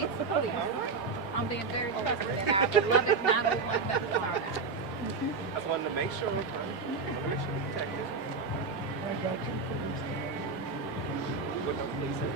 this police. I'm being very trusted, and I beloved 911 members are. I just wanted to make sure. Make sure we protect it. I got you, police. With no police in it.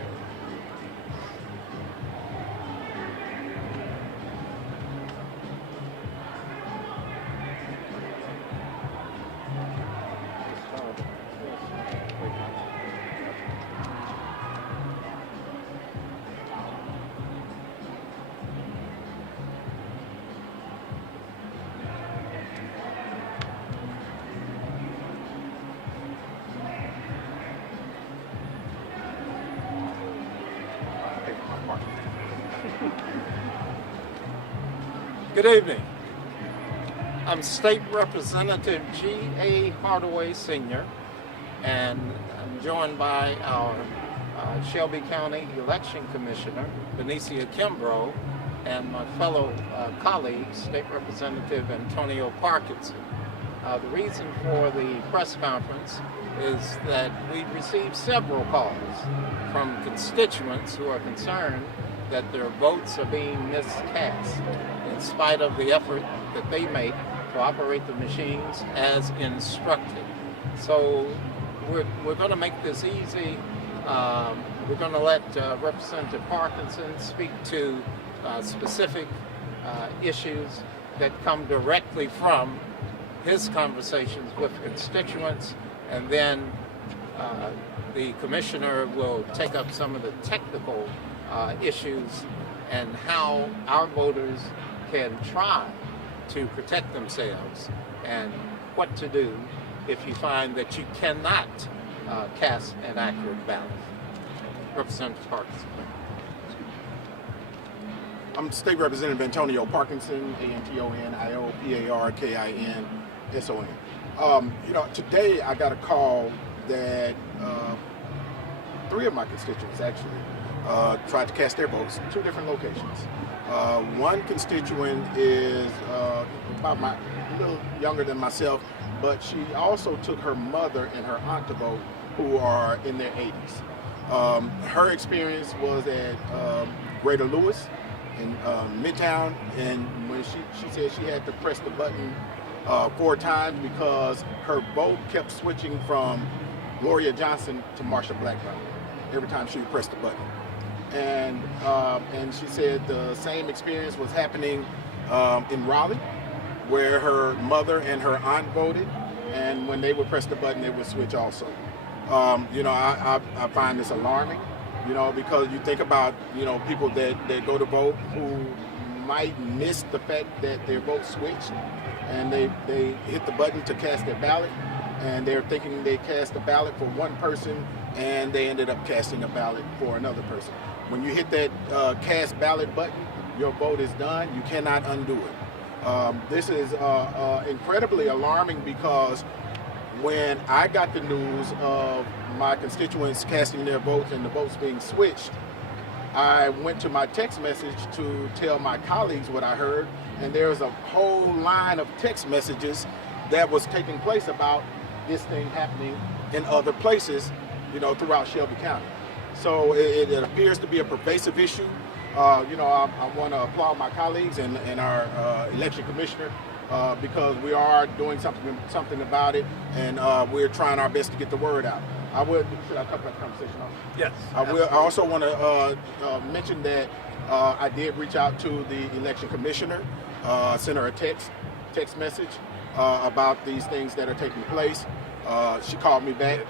Good evening. I'm State Representative G.A. Hardaway Sr., and I'm joined by our Shelby County Election Commissioner, Benicia Kimbrough, and my fellow colleague, State Representative Antonio Parkinson. The reason for the press conference is that we received several calls from constituents who are concerned that their votes are being miscast in spite of the effort that they make to operate the machines as instructed. So we're going to make this easy. We're going to let Representative Parkinson speak to specific issues that come directly from his conversations with constituents, and then the commissioner will take up some of the technical issues and how our voters can try to protect themselves and what to do if you find that you cannot cast an accurate ballot. Representative Parkinson. I'm State Representative Antonio Parkinson, ANTONIOPARKINSON. Today I got a call that three of my constituents actually tried to cast their votes in two different locations. One constituent is about a little younger than myself, but she also took her mother and her aunt to vote, who are in their 80s. Her experience was at Greater Lewis in Midtown, and when she said she had to press the button 4 times because her vote kept switching from Gloria Johnson to Marsha Blackburn every time she would press the button. And she said the same experience was happening in Raleigh, where her mother and her aunt voted, and when they would press the button, they would switch also. I find this alarming, because you think about, people that go to vote who might miss the fact that their vote switched, and they hit the button to cast their ballot, and they're thinking they cast a ballot for one person, and they ended up casting a ballot for another person. When you hit that cast ballot button, your vote is done. You cannot undo it. This is incredibly alarming because when I got the news of my constituents casting their votes and the votes being switched, I went to my text message to tell my colleagues what I heard, and there's a whole line of text messages that was taking place about this thing happening in other places, throughout Shelby County. So it appears to be a pervasive issue. I want to applaud my colleagues and our election commissioner because we are doing something about it, and we're trying our best to get the word out. Should I talk about the conversation? Yes. I also want to mention that I did reach out to the election commissioner, sent her a text message about these things that are taking place. She called me back.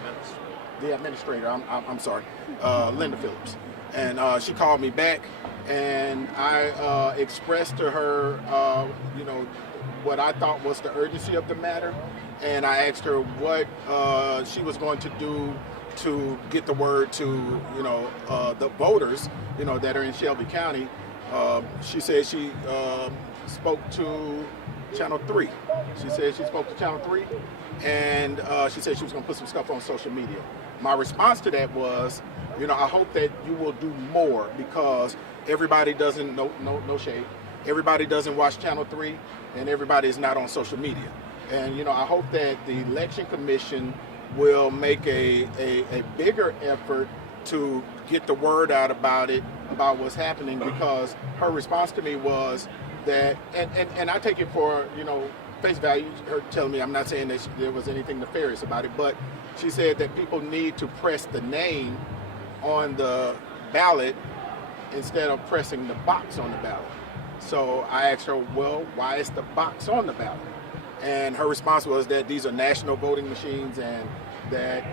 The administrator, I'm sorry, Linda Phillips. And she called me back, and I expressed to her, what I thought was the urgency of the matter, and I asked her what she was going to do to get the word to, the voters, that are in Shelby County. She said she spoke to Channel 3. She said she spoke to Channel 3, and she said she was going to put some stuff on social media. My response to that was, I hope that you will do more, because everybody doesn't, no shade, everybody doesn't watch Channel 3, and everybody is not on social media. And, I hope that the Election Commission will make a bigger effort to get the word out about it about what's happening, because her response to me was that, and I take it for, face value, her telling me, I'm not saying that there was anything nefarious about it, but she said that people need to press the name on the ballot instead of pressing the box on the ballot. So I asked her, well, why is the box on the ballot? And her response was that these are national voting machines and that,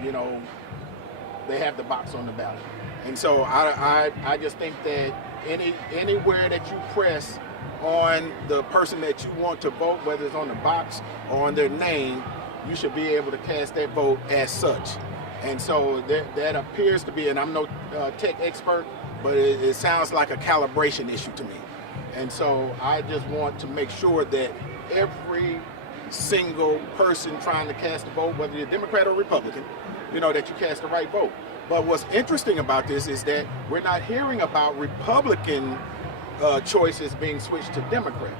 they have the box on the ballot. And so I just think that anywhere that you press on the person that you want to vote, whether it's on the box or on their name, you should be able to cast that vote as such. And so that appears to be, and I'm no tech expert, but it sounds like a calibration issue to me. And so I just want to make sure that every single person trying to cast a vote, whether you're Democrat or Republican, that you cast the right vote. But what's interesting about this is that we're not hearing about Republican choices being switched to Democrat.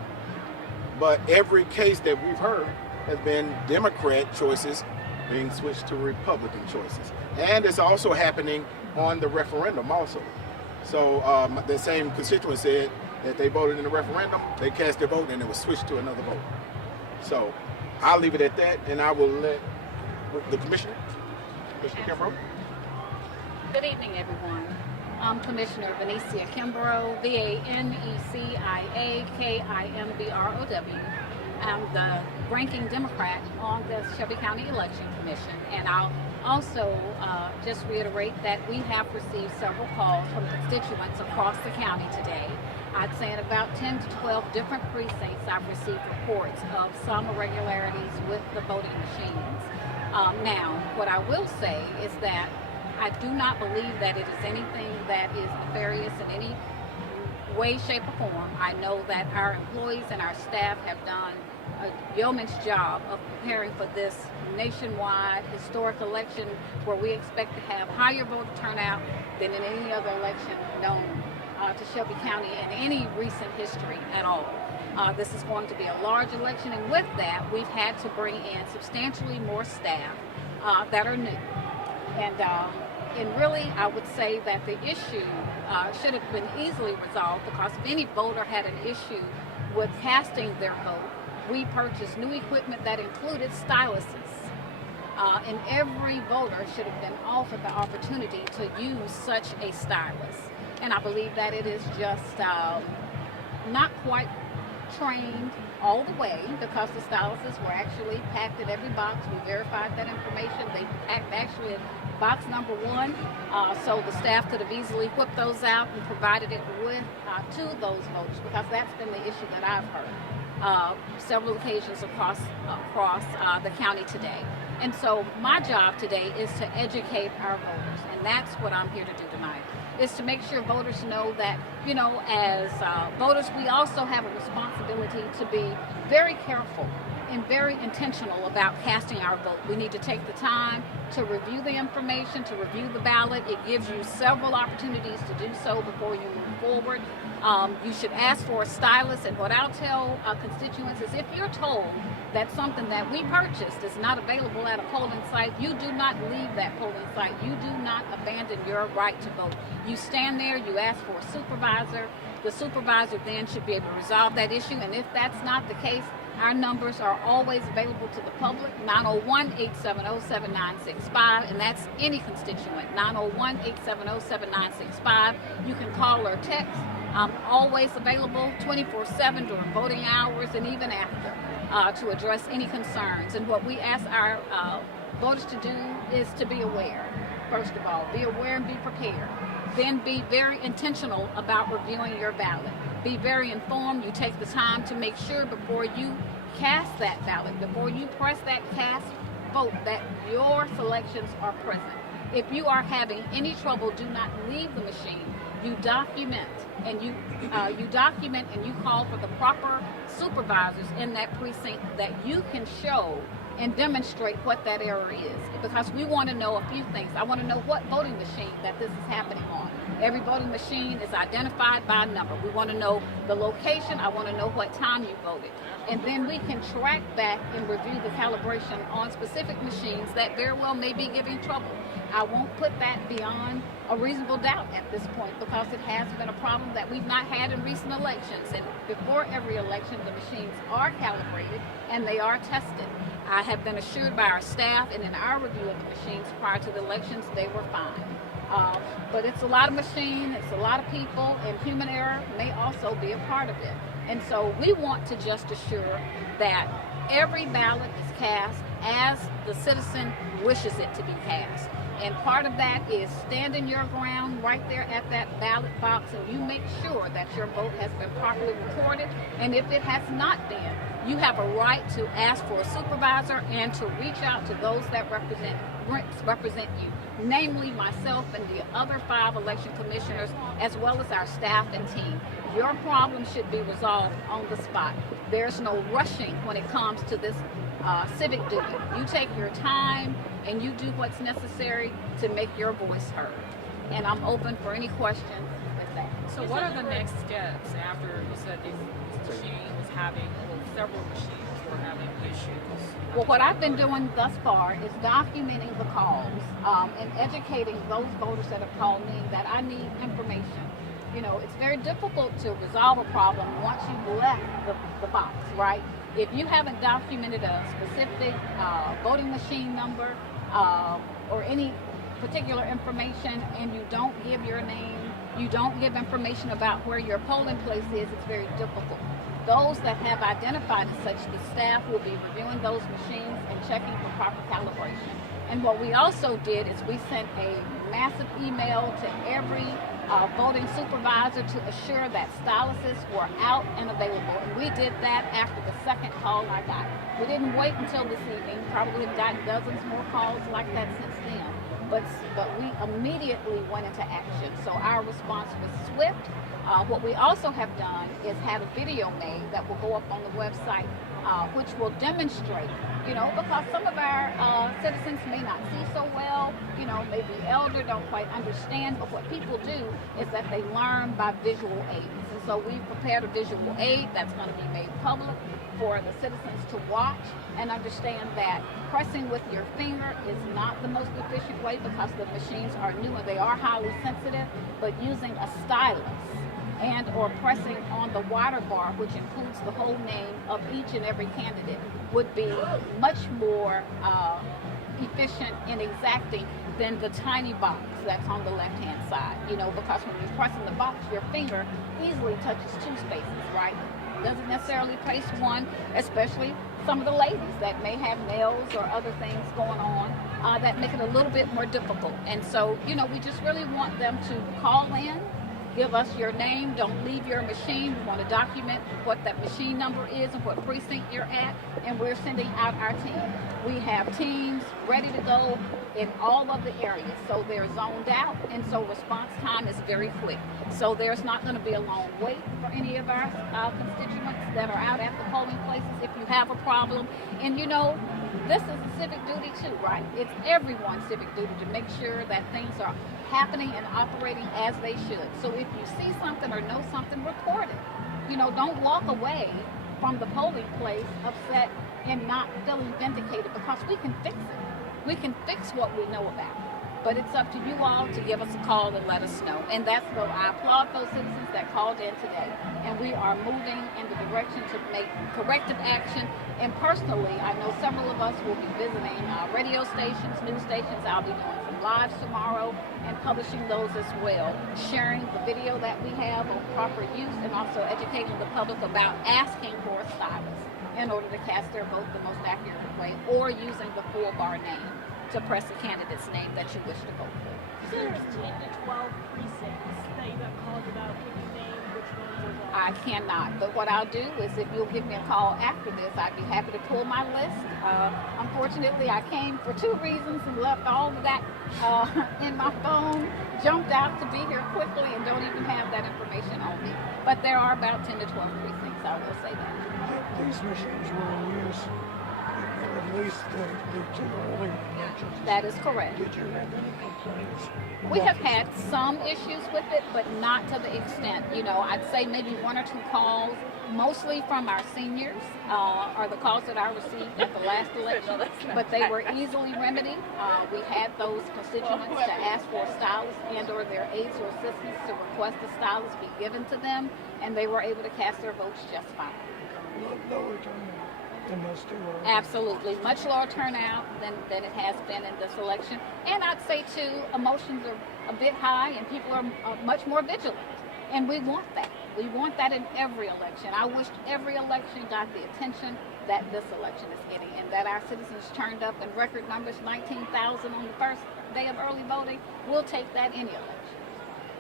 But every case that we've heard has been Democrat choices being switched to Republican choices. And it's also happening on the referendum also. So the same constituent said that they voted in the referendum, they cast their vote, and it was switched to another vote. So I'll leave it at that, and I will let the Commissioner Kimbrough. Good evening, everyone. I'm Commissioner Venetia Kimbrough, VANECIA I'm the ranking Democrat on the Shelby County Election Commission, and I'll also just reiterate that we have received several calls from constituents across the county today. I'd say in about 10 to 12 different precincts I've received reports of some irregularities with the voting machines. Now, what I will say is that I do not believe that it is anything that is nefarious in any way, shape, or form. I know that our employees and our staff have done a yeoman's job of preparing for this nationwide historic election where we expect to have higher voter turnout than in any other election known to Shelby County in any recent history at all. This is going to be a large election, and with that, we've had to bring in substantially more staff that are new. And really, I would say that the issue should have been easily resolved, because if any voter had an issue with casting their vote, we purchased new equipment that included styluses. And every voter should have been offered the opportunity to use such a stylus. And I believe that it is just not quite trained all the way, because the styluses were actually packed in every box. We verified that information. They packed actually in box number 1, so the staff could have easily whipped those out and provided it with to those voters, because that's been the issue that I've heard several occasions across the county today. And so my job today is to educate our voters, and that's what I'm here to do tonight, is to make sure voters know that, as voters, we also have a responsibility to be very careful and very intentional about casting our vote. We need to take the time to review the information, to review the ballot. It gives you several opportunities to do so before you move forward. You should ask for a stylus, and what I'll tell constituents is, if you're told that something that we purchased is not available at a polling site, you do not leave that polling site. You do not abandon your right to vote. You stand there, you ask for a supervisor. The supervisor then should be able to resolve that issue, and if that's not the case, our numbers are always available to the public, 901-870-7965, and that's any constituent, 901-870-7965. You can call or text. I'm always available 24/7 during voting hours and even after to address any concerns. And what we ask our voters to do is to be aware. First of all, be aware and be prepared. Then be very intentional about reviewing your ballot. Be very informed. You take the time to make sure before you cast that ballot, before you press that cast vote, that your selections are present. If you are having any trouble, do not leave the machine. You document and you call for the proper supervisors in that precinct that you can show and demonstrate what that error is, because we want to know a few things. I want to know what voting machine that this is happening on. Every voting machine is identified by a number. We want to know the location. I want to know what time you voted. And then we can track back and review the calibration on specific machines that very well may be giving trouble. I won't put that beyond a reasonable doubt at this point because it has been a problem that we've not had in recent elections. And before every election, the machines are calibrated and they are tested. I have been assured by our staff and in our review of the machines prior to the elections, they were fine. But it's a lot of machine, it's a lot of people, and human error may also be a part of it. And so we want to just assure that every ballot is cast as the citizen wishes it to be cast. And part of that is standing your ground right there at that ballot box, and you make sure that your vote has been properly recorded. And if it has not been, you have a right to ask for a supervisor and to reach out to those that represent you, namely myself and the other 5 election commissioners, as well as our staff and team. Your problem should be resolved on the spot. There's no rushing when it comes to this civic duty. You take your time and you do what's necessary to make your voice heard. And I'm open for any questions with that. So what are the next steps after you said this machine was having, well, several machines were having issues? Well, what I've been doing thus far is documenting the calls and educating those voters that have called me that I need information. You know, it's very difficult to resolve a problem once you've left the box, right? If you haven't documented a specific voting machine number or any particular information, and you don't give your name, you don't give information about where your polling place is, it's very difficult. Those that have identified as such, the staff will be reviewing those machines and checking for proper calibration. And what we also did is we sent a massive email to every voting supervisor to assure that styluses were out and available. And we did that after the second call I got. We didn't wait until this evening. Probably have gotten dozens more calls like that since then. But we immediately went into action. So our response was swift. What we also have done is had a video made that will go up on the website, which will demonstrate, you know, because some of our citizens may not see so well, you know, maybe elder, don't quite understand, but what people do is that they learn by visual aids. And so we've prepared a visual aid that's going to be made public for the citizens to watch and understand that pressing with your finger is not the most efficient way because the machines are new and they are highly sensitive, but using a stylus and or pressing on the water bar, which includes the whole name of each and every candidate, would be much more efficient and exacting than the tiny box that's on the left-hand side. You know, because when you press in the box, your finger easily touches 2 spaces, right? Doesn't necessarily place 1, especially some of the ladies that may have nails or other things going on that make it a little bit more difficult. And so, you know, we just really want them to call in, give us your name, don't leave your machine. We want to document what that machine number is and what precinct you're at, and we're sending out our team. We have teams ready to go in all of the areas, so they're zoned out, and so response time is very quick. So there's not going to be a long wait for any of our constituents that are out at the polling places if you have a problem. And you know, this is a civic duty too, right? It's everyone's civic duty to make sure that things are happening and operating as they should. So if you see something or know something, report it. You know, don't walk away from the polling place upset and not feeling vindicated, because we can fix it. We can fix what we know about. But it's up to you all to give us a call and let us know. And that's what I applaud those citizens that called in today. And we are moving in the direction to make corrective action. And personally, I know several of us will be visiting radio stations, news stations. I'll be doing some lives tomorrow and publishing those as well, sharing the video that we have on proper use, and also educating the public about asking for a stylus in order to cast their vote the most accurate way, or using the 4-bar name to press the candidate's name that you wish to vote for. There's 10 to 12 precincts that you got called about. Can you name which ones those are? I cannot, but what I'll do is, if you'll give me a call after this, I'd be happy to pull my list. Unfortunately, I came for 2 reasons and left all of that in my phone, jumped out to be here quickly, and don't even have that information on me. But there are about 10 to 12 precincts, I will say that. These machines were in use for the released the two earlier elections. That is correct. Did you have any complaints? We have had some issues with it, but not to the extent. I'd say maybe one or two calls, mostly from our seniors, are the calls that I received at the last election. But they were easily remedied. We had those constituents to ask for a stylist and/or their aides or assistants to request a stylist be given to them, and they were able to cast their votes just fine. Lower turnout than most two earlier. Absolutely. Much lower turnout than it has been in this election. And I'd say, too, emotions are a bit high and people are much more vigilant. And we want that. We want that in every election. I wish every election got the attention that this election is getting, and that our citizens turned up in record numbers, 19,000 on the first day of early voting. We'll take that any election.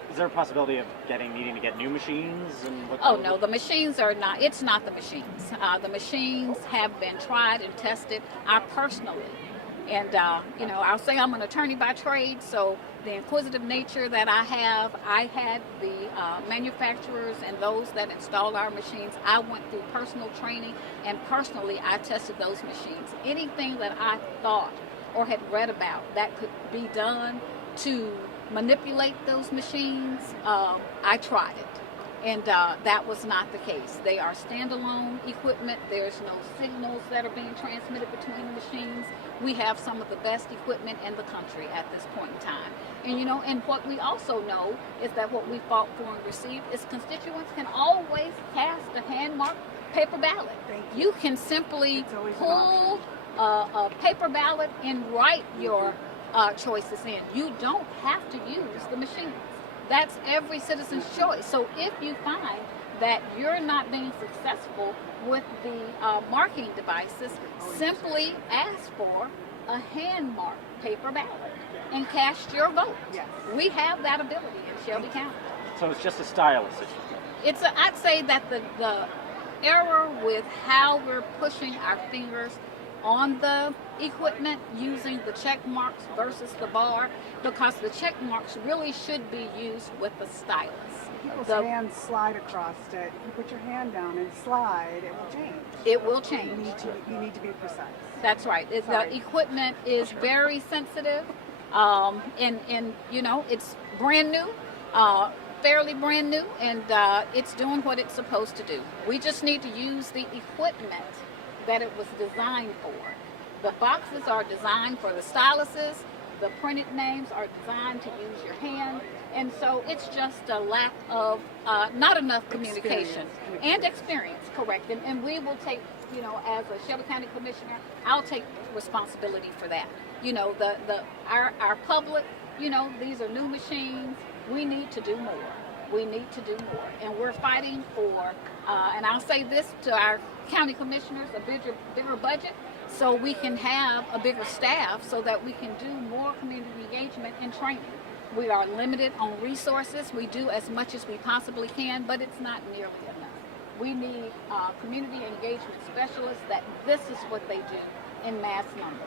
Is there a possibility of needing to get new machines? And what Oh no, the machines are not. It's not the machines. The machines have been tried and tested. I personally, and I'll say I'm an attorney by trade, so the inquisitive nature that I had the manufacturers and those that installed our machines. I went through personal training, and personally, I tested those machines. Anything that I thought or had read about that could be done to manipulate those machines, I tried it, and that was not the case. They are standalone equipment. There's no signals that are being transmitted between the machines. We have some of the best equipment in the country at this point in time. And and what we also know is that what we fought for and received is constituents can always cast a hand-marked paper ballot. You can simply pull a paper ballot and write your choices in. You don't have to use the machines. That's every citizen's choice. So if you find that you're not being successful with the marking devices, simply ask for a hand-marked paper ballot and cast your vote. Yes. We have that ability in Shelby County. So it's just a stylus issue. I'd say that the error with how we're pushing our fingers on the equipment using the check marks versus the bar, because the check marks really should be used with the stylus. People's hands slide across it. If you put your hand down and slide, it will change. It will change. You need to be precise. That's right. The equipment is very sensitive, and it's brand new, fairly brand new, and it's doing what it's supposed to do. We just need to use the equipment that it was designed for. The boxes are designed for the styluses. The printed names are designed to use your hand. And so it's just a lack of not enough communication and experience, correct. And we will take, as a Shelby County Commissioner, I'll take responsibility for that. Our public, these are new machines. We need to do more. We need to do more. And we're fighting for, and I'll say this to our county commissioners, a bigger budget, so we can have a bigger staff so that we can do more community engagement and training. We are limited on resources. We do as much as we possibly can, but it's not nearly enough. We need community engagement specialists that this is what they do in mass numbers.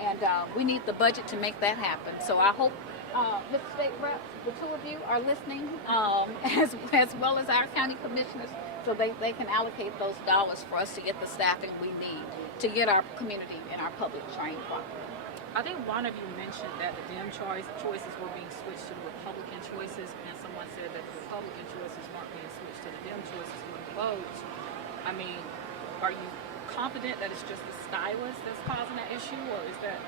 And we need the budget to make that happen. So I hope, Mr. State Rep, the two of you are listening, as well as our county commissioners, so they can allocate those dollars for us to get the staffing we need to get our community and our public trained properly. I think one of you mentioned that the Dem choices were being switched to the Republican choices, and someone said that the Republican choices weren't being switched to the Dem choices for the votes. I mean, are you confident that it's just the stylus that's causing that issue, or is that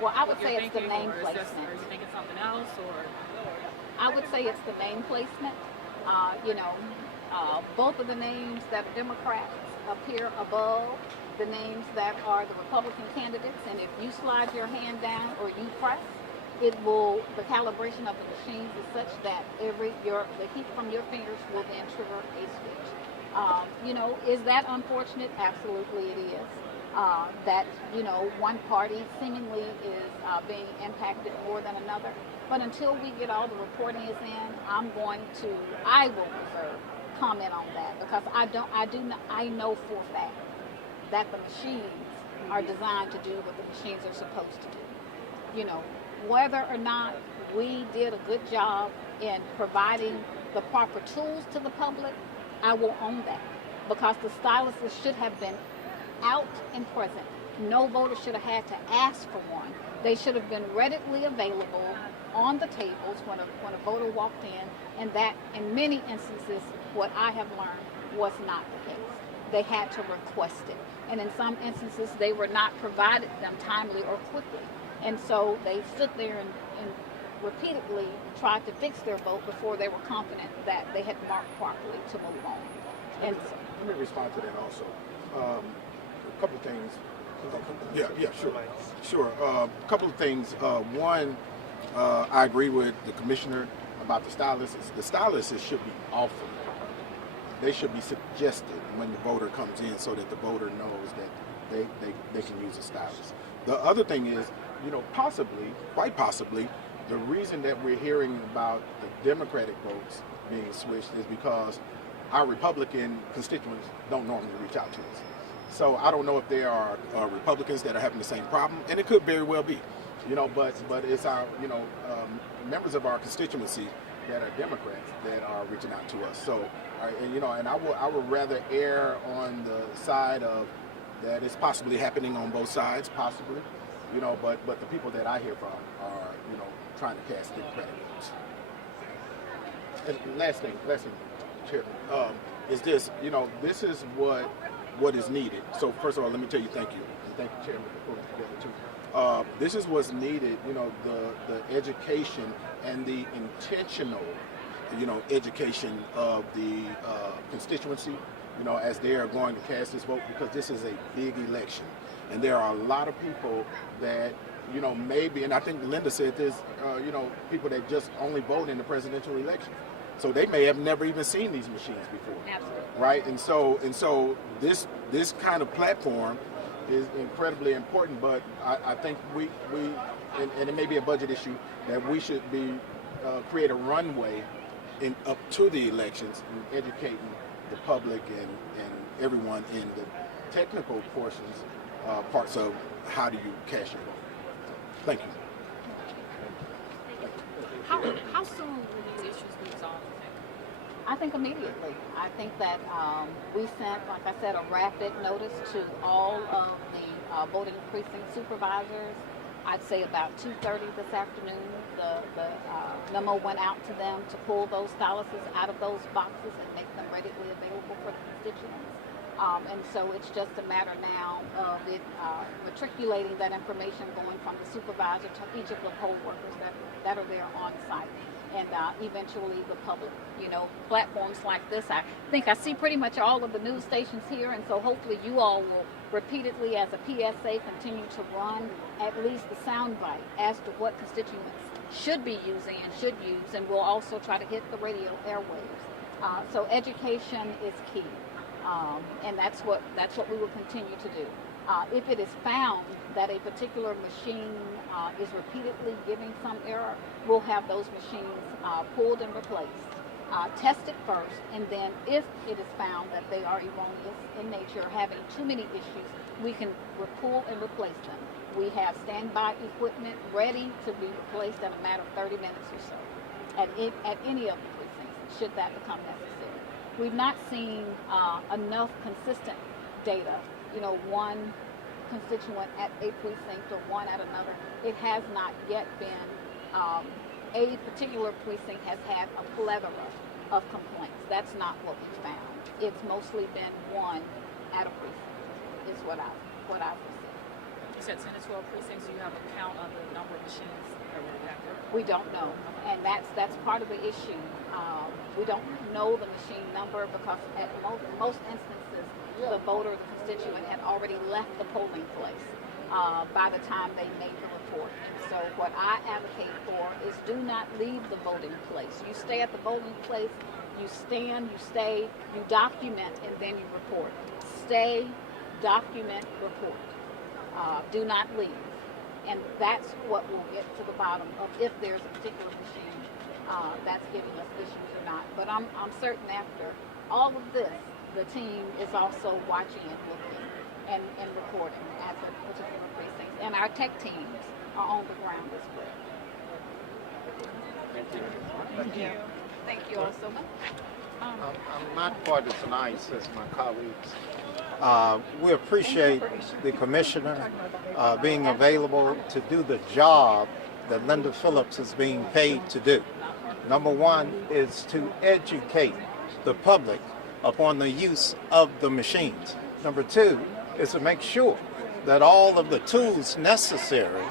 Well, I would say it's the name or placement. are you thinking something else, or? I would say it's the name placement. Both of the names that are Democrats appear above the names that are the Republican candidates, and if you slide your hand down or you press, the calibration of the machines is such that the heat from your fingers will then trigger a switch. Is that unfortunate? Absolutely it is. That one party seemingly is being impacted more than another. But until we get all the reporting is in, I will reserve comment on that, because I know for a fact that the machines are designed to do what the machines are supposed to do. Whether or not we did a good job in providing the proper tools to the public, I will own that, because the styluses should have been out and present No voter should have had to ask for one. They should have been readily available on the tables when a voter walked in, and that in many instances, what I have learned was not the case. They had to request it, and in some instances they were not provided them timely or quickly, and so they stood there and repeatedly tried to fix their vote before they were confident that they had marked properly to move on. And Let me respond to that also. A couple of things. Yeah, sure. A couple of things. One, I agree with the commissioner about the stylists. The stylists should be offered. They should be suggested when the voter comes in, so that the voter knows that they can use a stylist. The other thing is, quite possibly, the reason that we're hearing about the Democratic votes being switched is because our Republican constituents don't normally reach out to us. So I don't know if there are Republicans that are having the same problem, and it could very well be, but it's our, members of our constituency that are Democrats that are reaching out to us. So, and I would rather err on the side of that it's possibly happening on both sides, possibly, but the people that I hear from are, trying to cast Democratic votes. And last thing, Chairman, is this, this is what is needed. So first of all, let me tell you thank you. And thank you, Chairman, for putting it together too. This is what's needed, the education and the intentional, education of the constituency, as they are going to cast this vote, because this is a big election. And there are a lot of people that, maybe, and I think Linda said this, people that just only vote in the presidential election. So they may have never even seen these machines before. absolutely. Right? And so this kind of platform is incredibly important, but I think we and it may be a budget issue, that we should be create a runway up to the elections and educating the public and everyone in the technical parts of how do you cast your vote. Thank you. How soon will these issues be resolved, you think? I think immediately. I think that we sent, like I said, a rapid notice to all of the voting precinct supervisors. I'd say about 2:30 this afternoon, the memo went out to them to pull those styluses out of those boxes and make them readily available for the constituents. And so it's just a matter now of it matriculating that information, going from the supervisor to each of the poll workers that are there on site, and eventually the public. Platforms like this, I think I see pretty much all of the news stations here, and so hopefully you all will repeatedly, as a PSA, continue to run at least the soundbite as to what constituents should be using and should use, and we'll also try to hit the radio airwaves. So education is key. And that's what we will continue to do. If it is found that a particular machine is repeatedly giving some error, we'll have those machines pulled and replaced. Tested first, and then if it is found that they are erroneous in nature, having too many issues, we can pull and replace them. We have standby equipment ready to be replaced in a matter of 30 minutes or so at any of the precincts, should that become necessary. We've not seen enough consistent data, one constituent at a precinct or one at another. It has not yet been, a particular precinct has had a plethora of complaints. That's not what we found. It's mostly been one at a precinct, is what I've received. You said 10 to 12 precincts. Do you have a count of the number of machines that were impacted? We don't know, and that's part of the issue. We don't know the machine number because at most instances, the voter, the constituent, had already left the polling place by the time they made the report. So what I advocate for is do not leave the voting place. You stay at the voting place, you stand, you stay, you document, and then you report. Stay, document, report. Do not leave. And that's what will get to the bottom of if there's a particular machine that's giving us issues or not. But I'm certain after all of this, the team is also watching and looking and reporting at the particular precincts. And our tech teams are on the ground as well. Thank you. Thank you all so much. I'm not quite as nice as my colleagues. We appreciate the commissioner being available to do the job that Linda Phillips is being paid to do. Number one is to educate the public upon the use of the machines. Number two is to make sure that all of the tools necessary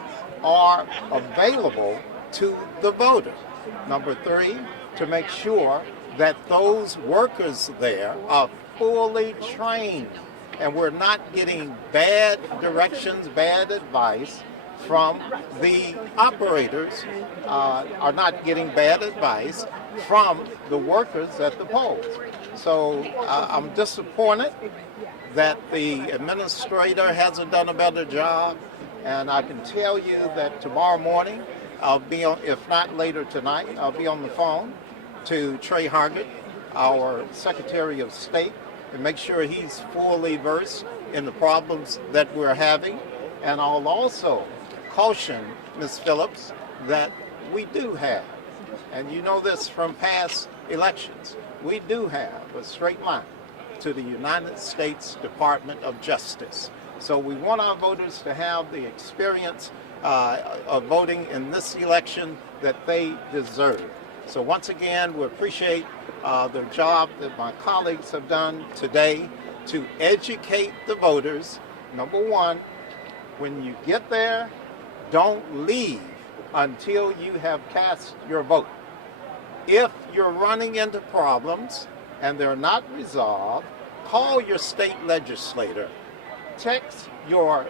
are available to the voter. Number three, to make sure that those workers there are fully trained and we're not getting bad directions, bad advice from the operators, are not getting bad advice from the workers at the polls. So I'm disappointed that the administrator hasn't done a better job, and I can tell you that tomorrow morning, I'll be on, if not later tonight, I'll be on the phone to Trey Hargett, our Secretary of State, and make sure he's fully versed in the problems that we're having. And I'll also caution Ms. Phillips that we do have, and you know this from past elections, we do have a straight line to the United States Department of Justice. So we want our voters to have the experience of voting in this election that they deserve. So once again, we appreciate the job that my colleagues have done today to educate the voters. Number one, when you get there, don't leave until you have cast your vote. If you're running into problems and they're not resolved, call your state legislator, text your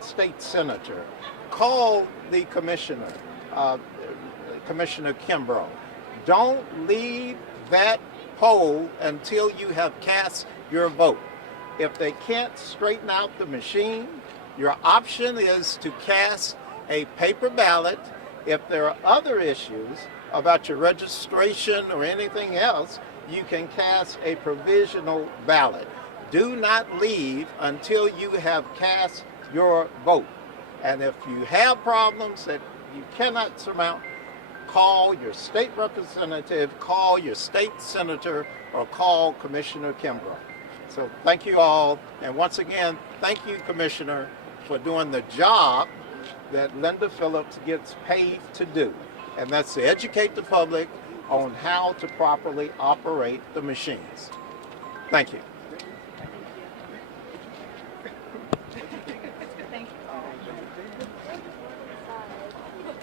state senator, call the commissioner, Commissioner Kimbrough. Don't leave that poll until you have cast your vote. If they can't straighten out the machine, your option is to cast a paper ballot. If there are other issues about your registration or anything else, you can cast a provisional ballot. Do not leave until you have cast your vote. And if you have problems that you cannot surmount, call your state representative, call your state senator, or call Commissioner Kimbrough. So thank you all. And once again, thank you, Commissioner, for doing the job that Linda Phillips gets paid to do. And that's to educate the public on how to properly operate the machines. Thank you.